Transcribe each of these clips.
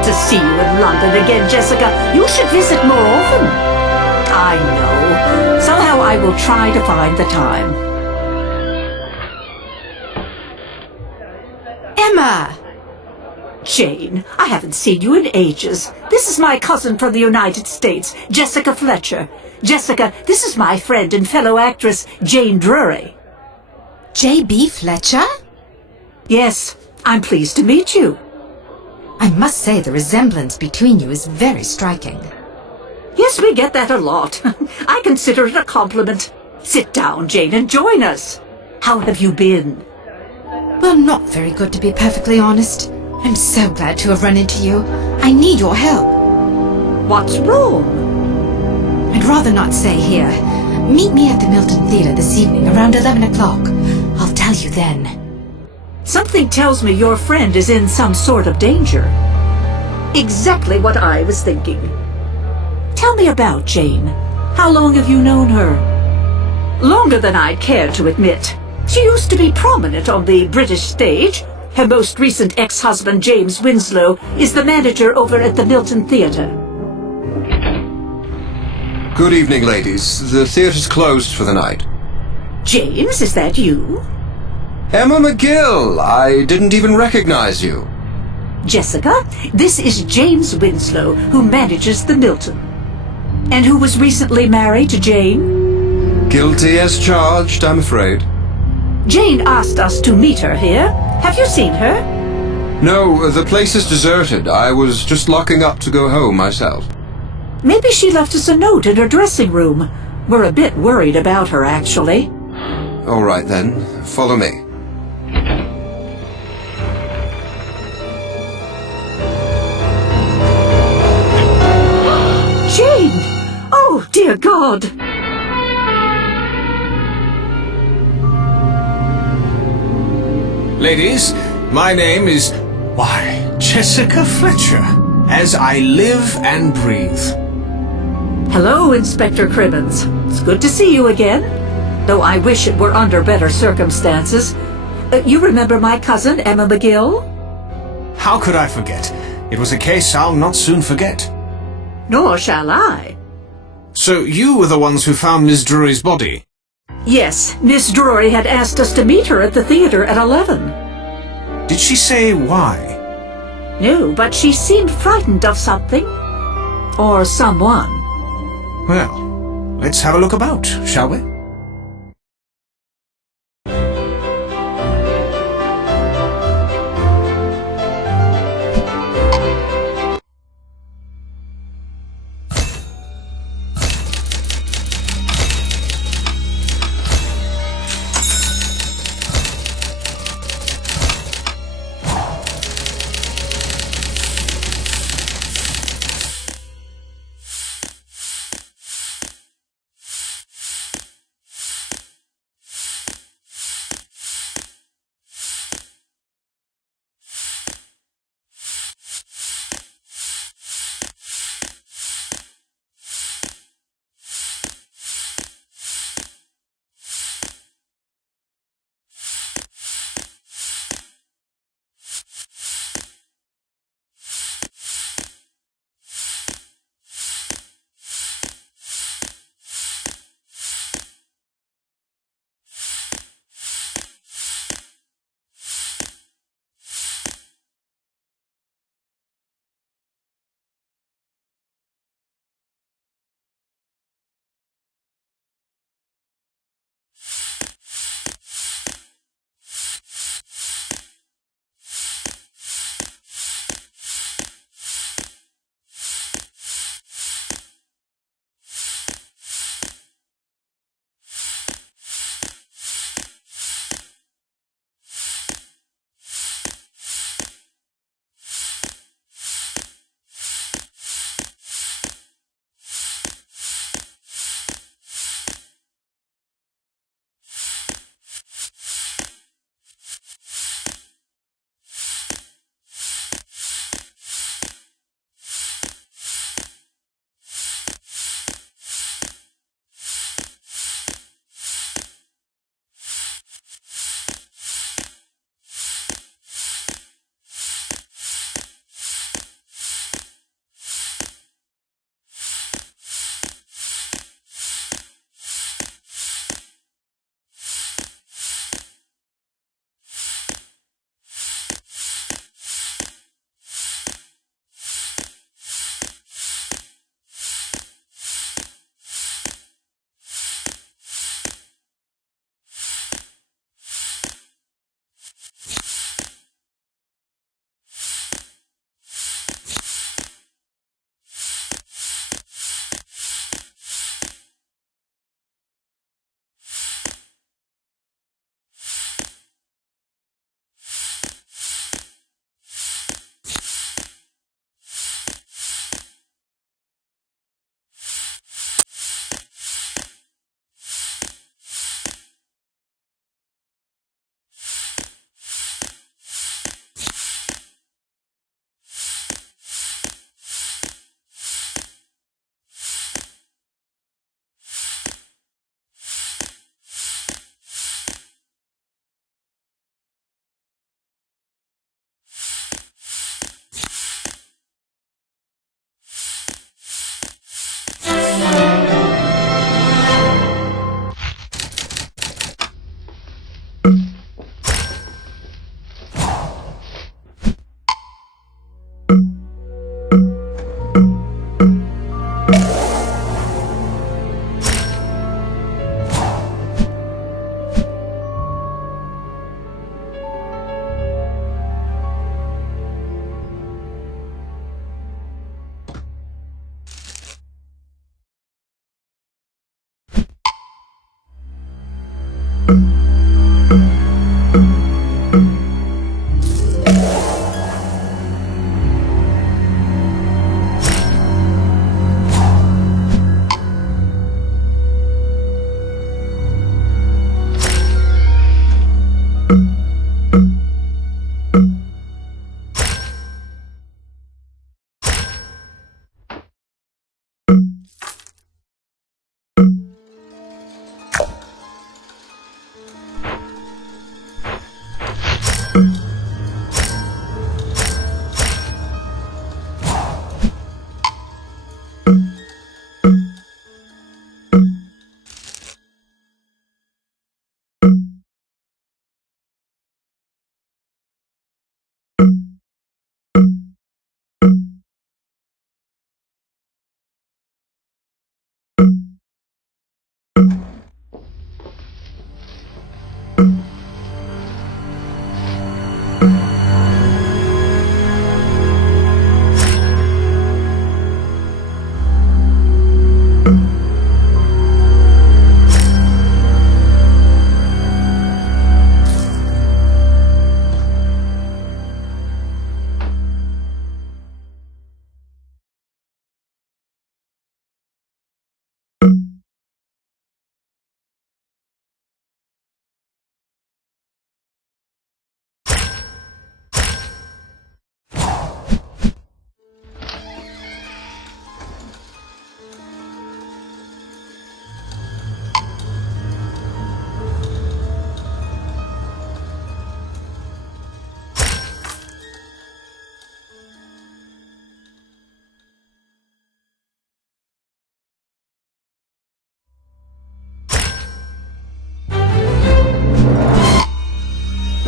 want to see you in London again, Jessica. You should visit more often. I know. Somehow I will try to find the time. Emma! Jane, I haven't seen you in ages. This is my cousin from the United States, Jessica Fletcher. Jessica, this is my friend and fellow actress, Jane Drury. J.B. Fletcher? Yes, I'm pleased to meet you. I must say the resemblance between you is very striking. Yes, we get that a lot. I consider it a compliment. Sit down, Jane, and join us. How have you been? Well, not very good, to be perfectly honest. I'm so glad to have run into you. I need your help. What's wrong? I'd rather not say here. Meet me at the Milton Theatre this evening around 11 o'clock. I'll tell you then. Something tells me your friend is in some sort of danger. Exactly what I was thinking. Tell me about Jane. How long have you known her? Longer than I'd care to admit. She used to be prominent on the British stage. Her most recent ex-husband, James Winslow, is the manager over at the Milton Theatre. Good evening, ladies. The theatre's closed for the night. James, is that you? Emma McGill! I didn't even recognize you. Jessica, this is James Winslow, who manages the Milton. And who was recently married to Jane? Guilty as charged, I'm afraid. Jane asked us to meet her here. Have you seen her? No, the place is deserted. I was just locking up to go home myself. Maybe she left us a note in her dressing room. We're a bit worried about her, actually. All right, then. Follow me. Jane! Oh, dear God! Ladies, my name is, Jessica Fletcher, as I live and breathe. Hello, Inspector Crimmins. It's good to see you again, though I wish it were under better circumstances. You remember my cousin, Emma McGill? How could I forget? It was a case I'll not soon forget. Nor shall I. So you were the ones who found Miss Drury's body? Yes, Miss Drury had asked us to meet her at the theatre at 11. Did she say why? No, but she seemed frightened of something. Or someone. Well, let's have a look about, shall we?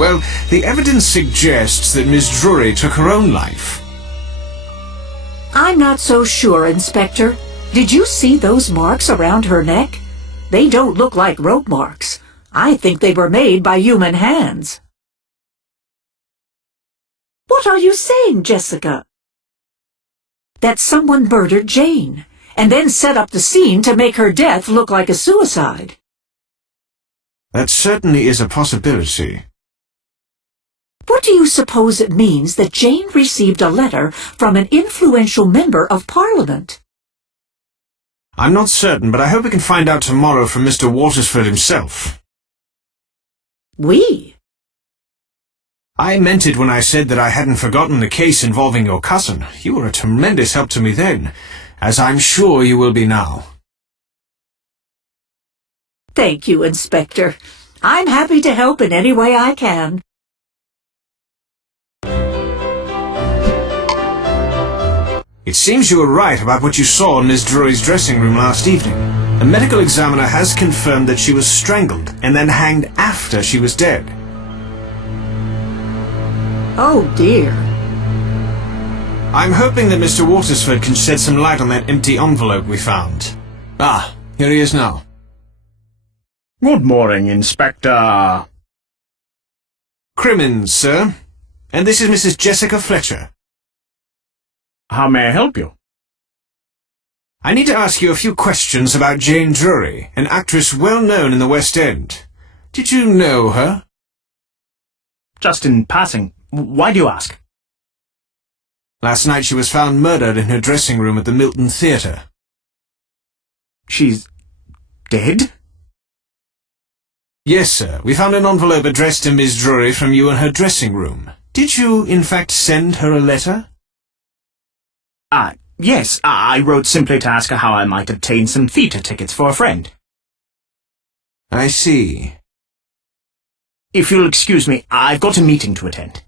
Well, the evidence suggests that Miss Drury took her own life. I'm not so sure, Inspector. Did you see those marks around her neck? They don't look like rope marks. I think they were made by human hands. What are you saying, Jessica? That someone murdered Jane, and then set up the scene to make her death look like a suicide. That certainly is a possibility. What do you suppose it means that Jane received a letter from an influential member of Parliament? I'm not certain, but I hope we can find out tomorrow from Mr. Watersford himself. We? I meant it when I said that I hadn't forgotten the case involving your cousin. You were a tremendous help to me then, as I'm sure you will be now. Thank you, Inspector. I'm happy to help in any way I can. It seems you were right about what you saw in Miss Drury's dressing room last evening. A medical examiner has confirmed that she was strangled and then hanged after she was dead. Oh, dear. I'm hoping that Mr. Watersford can shed some light on that empty envelope we found. Ah, here he is now. Good morning, Inspector. Crimmins, sir. And this is Mrs. Jessica Fletcher. How may I help you? I need to ask you a few questions about Jane Drury, an actress well known in the West End. Did you know her? Just in passing. Why do you ask? Last night she was found murdered in her dressing room at the Milton Theatre. She's dead? Yes, sir. We found an envelope addressed to Miss Drury from you in her dressing room. Did you, in fact, send her a letter? Yes. I wrote simply to ask her how I might obtain some theatre tickets for a friend. I see. If you'll excuse me, I've got a meeting to attend.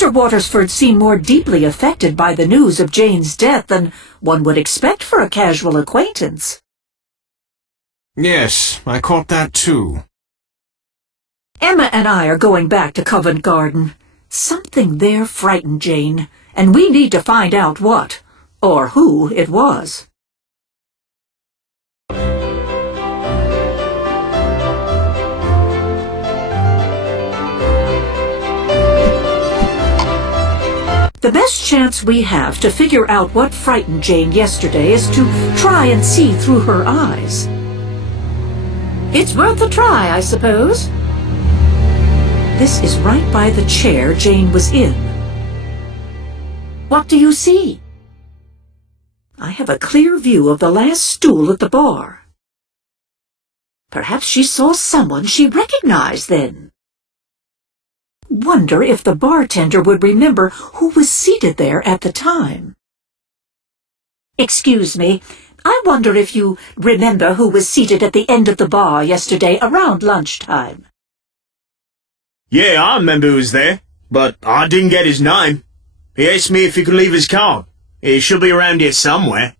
Mr. Watersford seemed more deeply affected by the news of Jane's death than one would expect for a casual acquaintance. Yes, I caught that too. Emma and I are going back to Covent Garden. Something there frightened Jane, and we need to find out what, or who it was. The best chance we have to figure out what frightened Jane yesterday is to try and see through her eyes. It's worth a try, I suppose. This is right by the chair Jane was in. What do you see? I have a clear view of the last stool at the bar. Perhaps she saw someone she recognized then. Wonder if the bartender would remember who was seated there at the time. Excuse me, I wonder if you remember who was seated at the end of the bar yesterday around lunchtime. Yeah, I remember who was there, but I didn't get his name. He asked me if he could leave his card. It should be around here somewhere.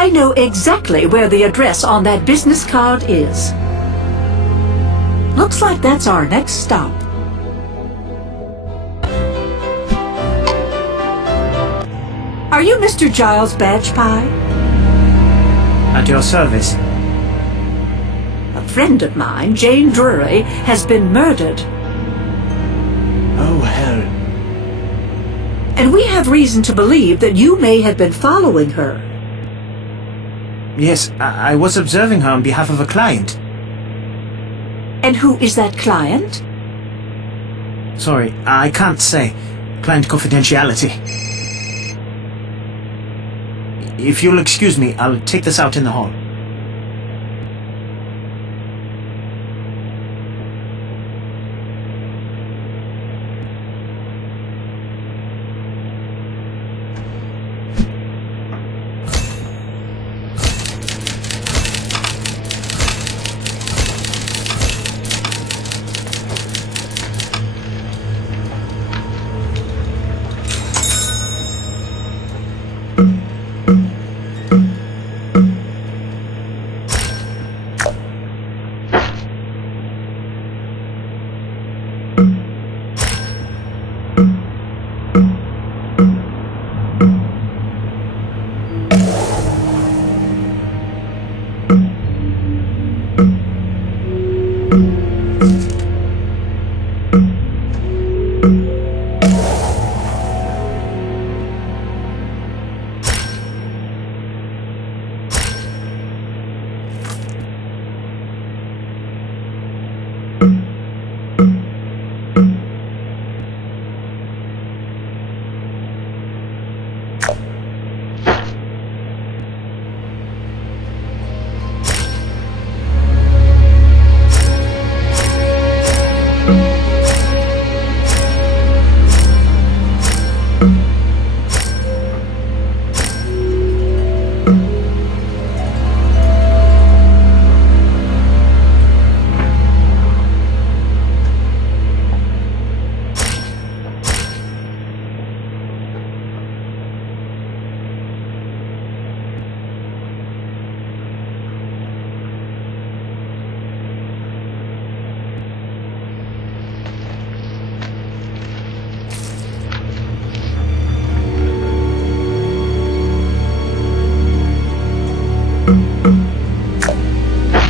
I know exactly where the address on that business card is. Looks like that's our next stop. Are you Mr. Giles Badgepie? At your service. A friend of mine, Jane Drury, has been murdered. Oh, hell. And we have reason to believe that you may have been following her. Yes, I was observing her on behalf of a client. And who is that client? Sorry, I can't say. Client confidentiality. If you'll excuse me, I'll take this out in the hall.